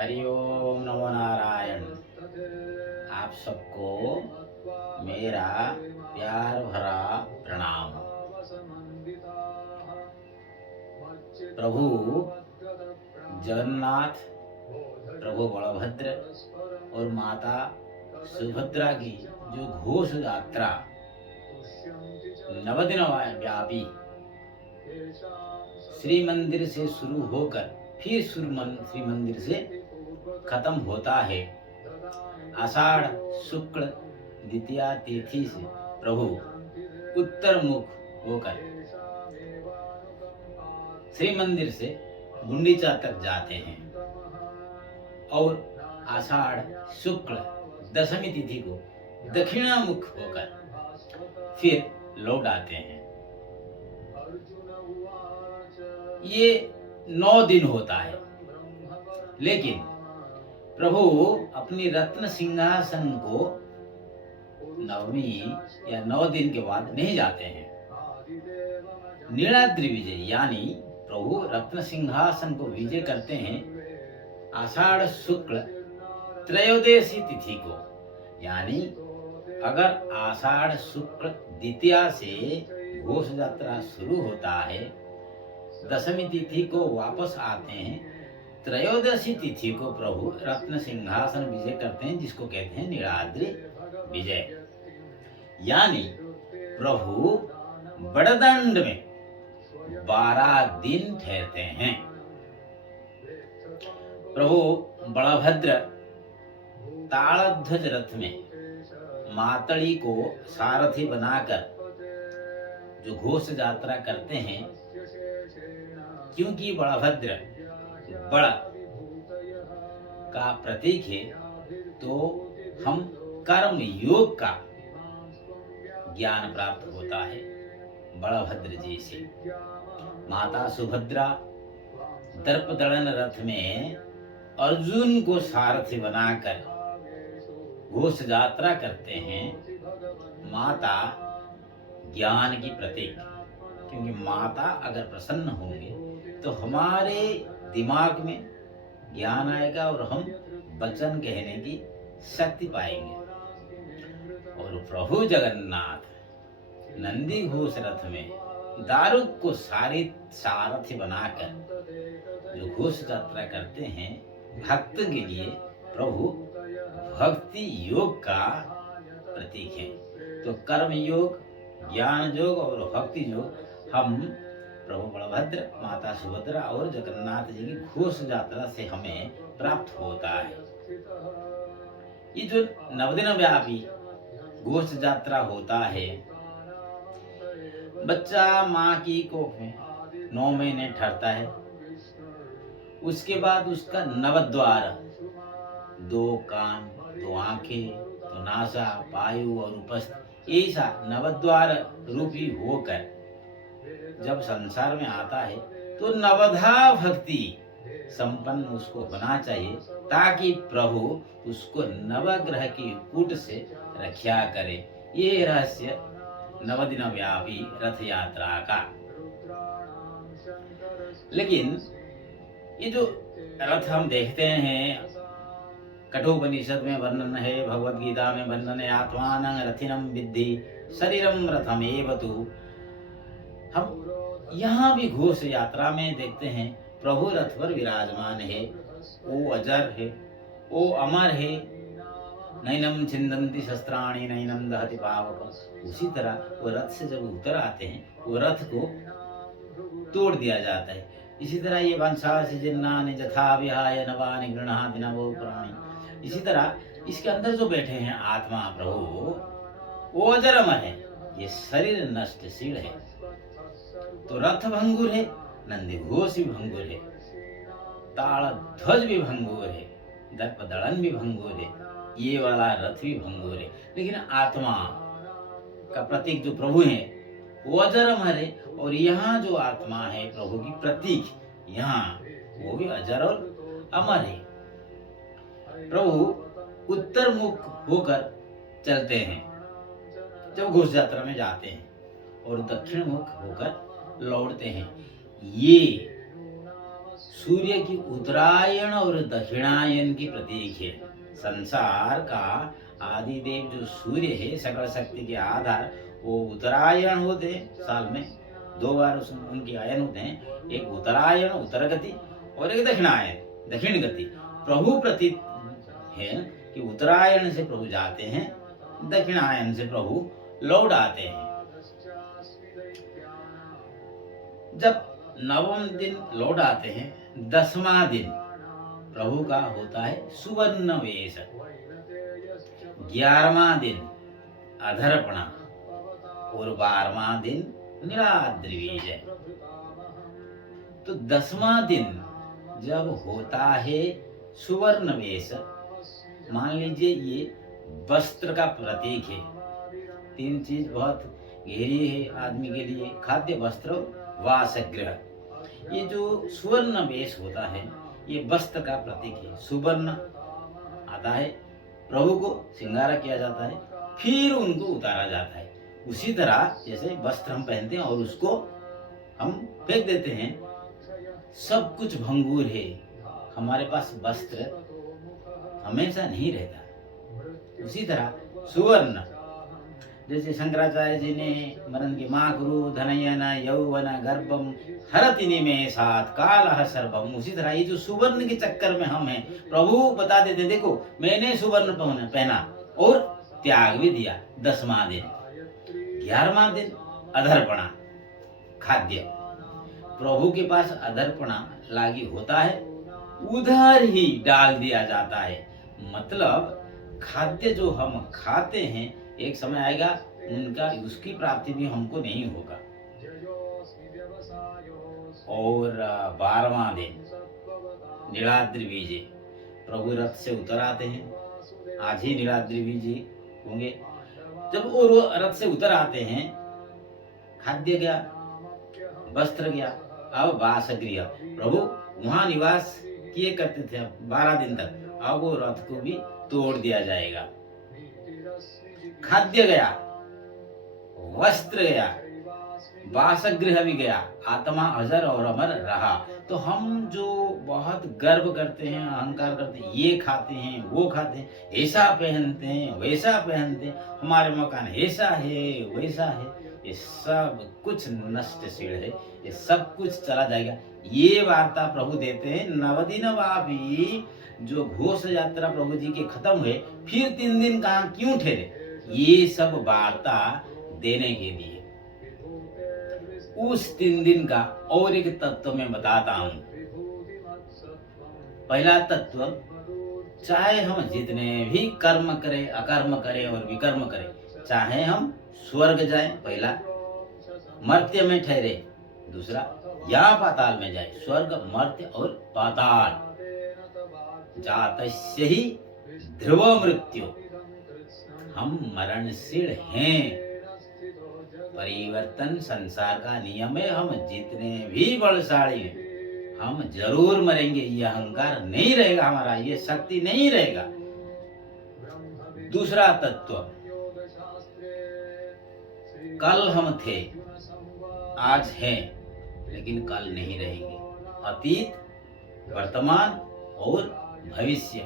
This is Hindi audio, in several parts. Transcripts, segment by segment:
हरि ओम नमो नारायण। आप सबको मेरा प्यार भरा प्रणाम। प्रभु जगन्नाथ, प्रभु बलभद्र और माता सुभद्रा की जो घोष यात्रा नवदिन व्यापी श्री मंदिर से शुरू होकर फिर श्री मंदिर से खत्म होता है। आषाढ़ शुक्ल द्वितीया तिथि से प्रभु उत्तर मुख होकर श्री मंदिर से गुंडीचा तक जाते हैं और आषाढ़ शुक्ल दशमी तिथि को दक्षिणामुख होकर फिर लौट आते हैं। ये 9 दिन होता है, लेकिन प्रभु अपनी रत्न सिंहासन को नवमी या 9 दिन के बाद नहीं जाते हैं। नीलाद्रि विजय यानी प्रभु रत्न सिंहासन को विजय करते हैं आषाढ़ शुक्ल त्रयोदशी तिथि को। यानी अगर आषाढ़ शुक्ल द्वितीया से घोष यात्रा शुरू होता है, दशमी तिथि को वापस आते हैं, त्रयोदशी तिथि को प्रभु रत्न सिंहासन विजय करते हैं, जिसको कहते हैं नीलाद्रि विजय। यानी प्रभु बड़दंड में 12 दिन ठहरते हैं। प्रभु बलभद्र तालध्वज रथ में मातड़ी को सारथी बनाकर जो घोष यात्रा करते हैं, क्योंकि बलभद्र बड़ा का प्रतीक है, तो हम कर्म योग का ज्ञान प्राप्त होता है बलभद्र जी से। माता सुभद्रा दर्पदलन रथ में अर्जुन को सारथी बनाकर घोष यात्रा करते हैं। माता ज्ञान की प्रतीक, क्योंकि माता अगर प्रसन्न होंगे तो हमारे दिमाग में ज्ञान आएगा और हम वचन कहने की शक्ति पाएंगे। और प्रभु जगन्नाथ नंदी घोष रथ में दारुक को सारथी बनाकर जो घोष यात्रा करते हैं, भक्त के लिए प्रभु भक्ति योग का प्रतीक है। तो कर्म योग, ज्ञान योग और भक्ति योग हम प्रभु बलभद्र, माता सुभद्रा और जगन्नाथ जी की घोष यात्रा से हमें प्राप्त होता है। ये जो नवदिन व्यापी घोष यात्रा होता है, बच्चा माँ की कोख में 9 महीने ठहरता है। उसके बाद उसका नवद्वार, 2 कान, 2 आंखें, 2 नासा, पायु और उपस्थ, ऐसा नवद्वार रूपी होकर जब संसार में आता है, तो नवधा भक्ति संपन्न उसको होना चाहिए, ताकि प्रभु उसको नवग्रह की कूट से रक्षा करे। ये रहस्य नवदिन व्यापी रथ यात्रा का। लेकिन ये जो रथ हम देखते हैं, कठोपनिषद में वर्णन है, भगवद गीता में वर्णन है, आत्मानं रथिनं विद्धि शरीरं रथमेव तु। हम यहाँ भी घोष यात्रा में देखते हैं प्रभु रथ पर विराजमान है। वो अजर है, वो अमर है। नैनम छिन्दन्ति शस्त्राणि नैनम दहति पावक। उसी तरह वो रथ से जब उतर आते हैं, वो रथ को तोड़ दिया जाता है। इसी तरह ये वंशासि जिन्नानि जथा विहाय नवानि गृह्णाति नवो प्राणि। इसी तरह इसके अंदर जो बैठे हैं आत्मा प्रभु, वो अजर अमर है। ये शरीर नष्टशील है। तो रथ भंगुर है, नंदी घोष भी भंगुर है, ताल ध्वज भी भंगुर है, दर्पदलन भी भंगुर है, ये वाला रथ भी भंगुर है। लेकिन आत्मा का प्रतीक जो प्रभु है, वो अजर अमर है। और यहाँ जो आत्मा है प्रभु की प्रतीक, यहाँ वो भी अजर और अमर है। प्रभु उत्तर मुख होकर चलते हैं जब घोष यात्रा में जाते हैं, और दक्षिण मुख होकर लौटते हैं। ये सूर्य की उत्तरायण और दक्षिणायन की प्रतीक है। संसार का आदिदेव जो सूर्य है, सकल शक्ति के आधार, वो उत्तरायण होते हैं। साल में 2 बार उनके आयन होते हैं, एक उत्तरायण उत्तर गति और एक दक्षिणायन दक्षिण गति। प्रभु प्रतीक है कि उत्तरायण से प्रभु जाते हैं, दक्षिणायन से प्रभु लौट आते हैं। जब नवम दिन लौट आते हैं, 10वां दिन प्रभु का होता है सुवर्ण वेश। 11वां दिन अधर्पणा और 12वां दिन नीलाद्रि बीज है। तो 10वां दिन जब होता है सुवर्ण वेश, मान लीजिए ये वस्त्र का प्रतीक है। 3 चीज बहुत गहरी है आदमी के लिए, खाद्य, वस्त्र, वासगृह। ये जो सुवर्ण वेश होता है, ये वस्त्र का प्रतीक है। सुवर्ण आता है, प्रभु को श्रृंगारा किया जाता है, फिर उनको उतारा जाता है। उसी तरह जैसे वस्त्र हम पहनते हैं और उसको हम फेंक देते हैं, सब कुछ भंगुर है। हमारे पास वस्त्र हमेशा नहीं रहता। उसी तरह सुवर्ण, जैसे शंकराचार्य जी ने मरण के माँ गुरु धनयन यौवन गर्भम हरति निमेषात् कालः सर्वम, उसी तरह ये जो सुवर्ण के चक्कर में हम हैं, प्रभु बता देते देखो मैंने सुवर्ण पहना और त्याग भी दिया। 10वां दिन। 11वां दिन अधर्पणा, खाद्य। प्रभु के पास अधर्पणा लागी होता है, उधर ही डाल दिया जाता है। मतलब खाद्य जो हम खाते हैं, एक समय आएगा उनका उसकी प्राप्ति भी हमको नहीं होगा। और 12वां दिन नीलाद्रि बीजे, प्रभु रथ से उतर आते हैं। आज ही नीलाद्रि बीजे होंगे। जब वो रथ से उतर आते हैं, खाद्य गया, वस्त्र गया, अब वासगृह। प्रभु वहां निवास किए करते थे 12 दिन तक, अब वो रथ को भी तोड़ दिया जाएगा। खाद्य गया, वस्त्र गया, वासगृह भी गया, आत्मा अजर और अमर रहा। तो हम जो बहुत गर्व करते हैं, अहंकार करते हैं, ये खाते हैं, वो खाते हैं, ऐसा पहनते हैं, वैसा पहनते हैं, हमारे मकान ऐसा है, वैसा है, ये सब कुछ नष्टशील है, ये सब कुछ चला जाएगा। ये वार्ता प्रभु देते हैं। 9 दिन वापी जो घोष यात्रा प्रभु जी के खत्म हुए, फिर 3 दिन कहाँ क्यों ठहरे, ये सब वार्ता देने के लिए। उस 3 दिन का और एक तत्व मैं बताता हूं। पहला तत्व, चाहे हम जितने भी कर्म करें, अकर्म करें और विकर्म करें, चाहे हम स्वर्ग जाएं, पहला, मर्त्य में ठहरे, दूसरा, या पाताल में जाए। स्वर्ग, मर्त्य और पाताल, जातस्य ही ध्रुव मृत्यु, हम मरणशील हैं। परिवर्तन संसार का नियम है। हम जितने भी बलशाली हैं, हम जरूर मरेंगे। ये अहंकार नहीं रहेगा हमारा, ये शक्ति नहीं रहेगा। दूसरा तत्व, कल हम थे, आज हैं, लेकिन कल नहीं रहेंगे। अतीत, वर्तमान और भविष्य।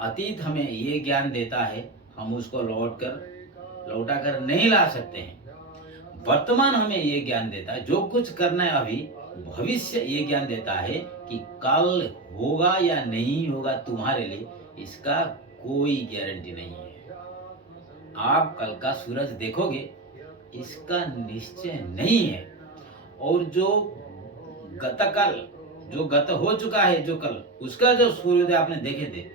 अतीत हमें ये ज्ञान देता है, हम उसको लौटा कर नहीं ला सकते हैं। वर्तमान हमें ये ज्ञान देता है, जो कुछ करना है अभी। भविष्य ये ज्ञान देता है कि कल होगा या नहीं होगा तुम्हारे लिए, इसका कोई गारंटी नहीं है। आप कल का सूरज देखोगे, इसका निश्चय नहीं है। और जो गतकाल, जो गत हो चुका है, जो कल, उसका जो सूर्योदय आपने देखे थे,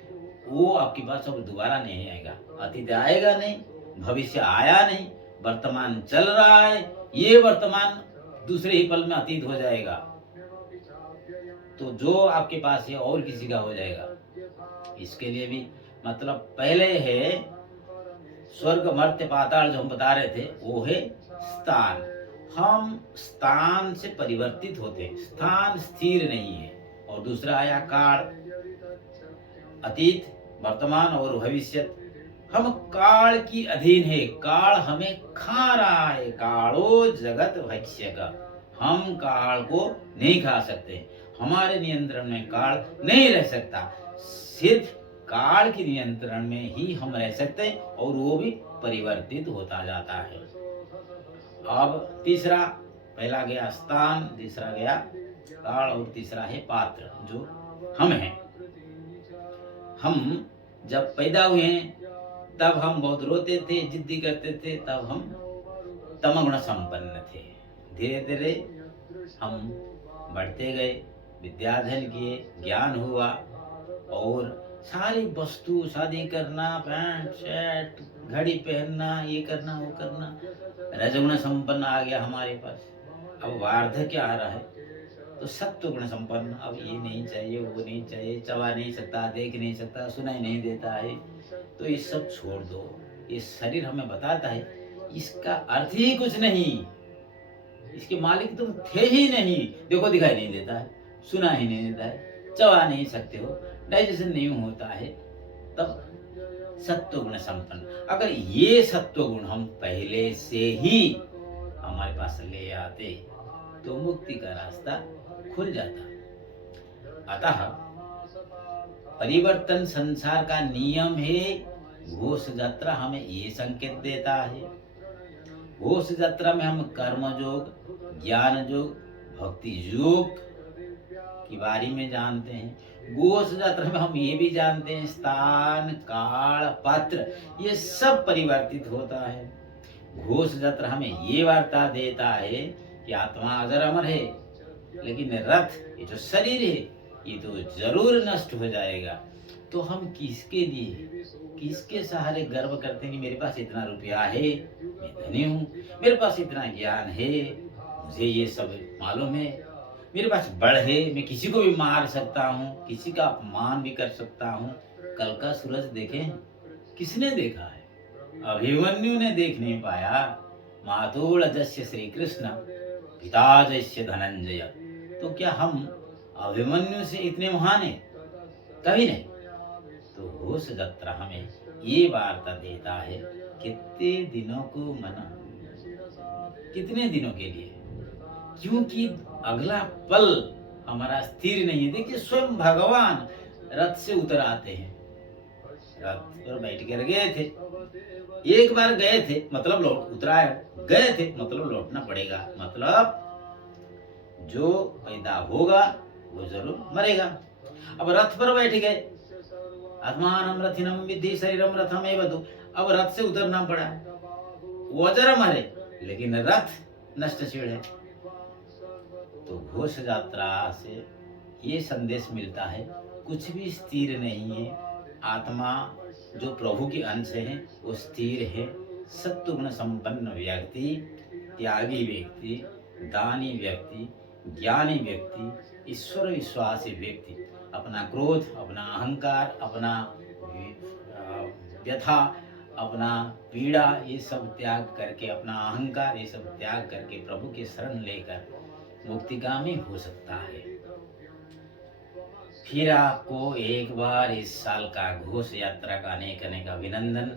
वो आपके पास अब दोबारा नहीं आएगा। अतीत आएगा नहीं, भविष्य आया नहीं, वर्तमान चल रहा है, ये वर्तमान दूसरे ही पल में अतीत हो जाएगा। तो जो आपके पास है और किसी का हो जाएगा। इसके लिए भी मतलब पहले है स्वर्ग, मर्त्य, पाताल जो हम बता रहे थे, वो है स्थान। हम स्थान से परिवर्तित होते हैं, स्थान स्थिर नहीं है। और दूसरा आया काल, अतीत, वर्तमान और भविष्य। हम काल की अधीन है, काल हमें खा रहा है। कालो जगत भक्ष्य का, हम काल को नहीं खा सकते। हमारे नियंत्रण में काल नहीं रह सकता। सिर्फ काल के नियंत्रण में ही हम रह सकते हैं और वो भी परिवर्तित होता जाता है। अब तीसरा, पहला गया स्थान, तीसरा गया काल और तीसरा है पात्र जो हम हैं। हम जब पैदा हुए हैं तब हम बहुत रोते थे, जिद्दी करते थे, तब हम तमगुण संपन्न थे। धीरे धीरे हम बढ़ते गए, विद्याधन किए, ज्ञान हुआ और सारी वस्तु, शादी करना, पैंट शर्ट, घड़ी पहनना, ये करना वो करना, रजगुण संपन्न आ गया हमारे पास। अब वार्धक्य आ रहा है तो सत्व गुण संपन्न, अब ये नहीं चाहिए, वो नहीं चाहिए, चबा नहीं सकता, देख नहीं सकता, सुनाई नहीं देता है, तो ये सब छोड़ दो। ये शरीर हमें बताता है इसका अर्थ ही कुछ नहीं, इसके मालिक तुम थे ही नहीं। देखो दिखाई नहीं देता है, सुना ही नहीं देता है, चबा नहीं सकते हो, डाइजेशन नहीं होता है, तब सत्व गुण संपन्न। अगर ये सत्व गुण हम पहले से ही हमारे पास ले आते तो मुक्ति का रास्ता खुल जाता। अतः परिवर्तन संसार का नियम है। घोष यात्रा हमें ये संकेत देता है। घोष यात्रा में हम कर्म योग, ज्ञान योग, भक्ति योग की बारे में जानते हैं। घोष यात्रा में हम ये भी जानते हैं स्थान, काल, पात्र ये सब परिवर्तित होता है। घोष यात्रा हमें ये वार्ता देता है कि आत्मा अजर अमर है, लेकिन रथ, ये जो शरीर है, ये तो जरूर नष्ट हो जाएगा। तो हम किसके लिए, किसके सहारे गर्व करते हैं कि मेरे पास इतना रुपया है, मैं धनी हूँ, मेरे पास इतना ज्ञान है, मुझे ये सब मालूम है, मेरे पास बल है, मैं किसी को भी मार सकता हूँ, किसी का अपमान भी कर सकता हूँ। कल का सूरज देखें, किसने देखा है? अभिमन्यु ने देख नहीं पाया। मातोल जस्य श्री कृष्ण, पिता जस्य धनंजय। तो क्या हम अभिमन्यु से इतने महान हैं? कभी नहीं। तो घोष यात्रा हमें ये वार्ता देता है, कितने दिनों को मना, कितने दिनों के लिए, क्योंकि अगला पल हमारा स्थिर नहीं है। देखिए स्वयं भगवान रथ से उतर आते हैं, रथ पर बैठ कर गए थे, एक बार गए थे मतलब लौट उतराए, गए थे मतलब लौटना पड़ेगा, मतलब जो पैदा होगा वो जरूर मरेगा। अब रथ पर बैठ गए, आत्मानम रथिनम विद्धि शरीरम रथमेव तु। अब रथ से उतरना पड़ा, वो अजर मरे लेकिन रथ नष्टशील है। तो घोष यात्रा से ये संदेश मिलता है, कुछ भी स्थिर नहीं है। आत्मा जो प्रभु के अंश है वो स्थिर है। सत्वगुण संपन्न व्यक्ति, त्यागी व्यक्ति, दानी व्यक्ति, ज्ञानी व्यक्ति, ईश्वर विश्वासी व्यक्ति अपना क्रोध, अपना अहंकार, अपना व्यथा, अपना पीड़ा ये सब त्याग करके, अपना अहंकार ये सब त्याग करके प्रभु के शरण लेकर मुक्तिगामी हो सकता है। फिर आपको एक बार इस साल का घोष यात्रा का अनेक अनेक अभिनंदन।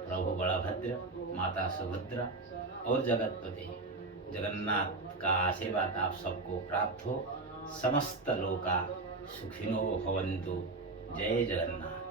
प्रभु बलभद्र, माता सुभद्रा और जगतपति जगन्नाथ का आशीर्वाद आप सबको प्राप्त हो। समस्त लोका सुखिनो भवन्तु। जय जगन्नाथ।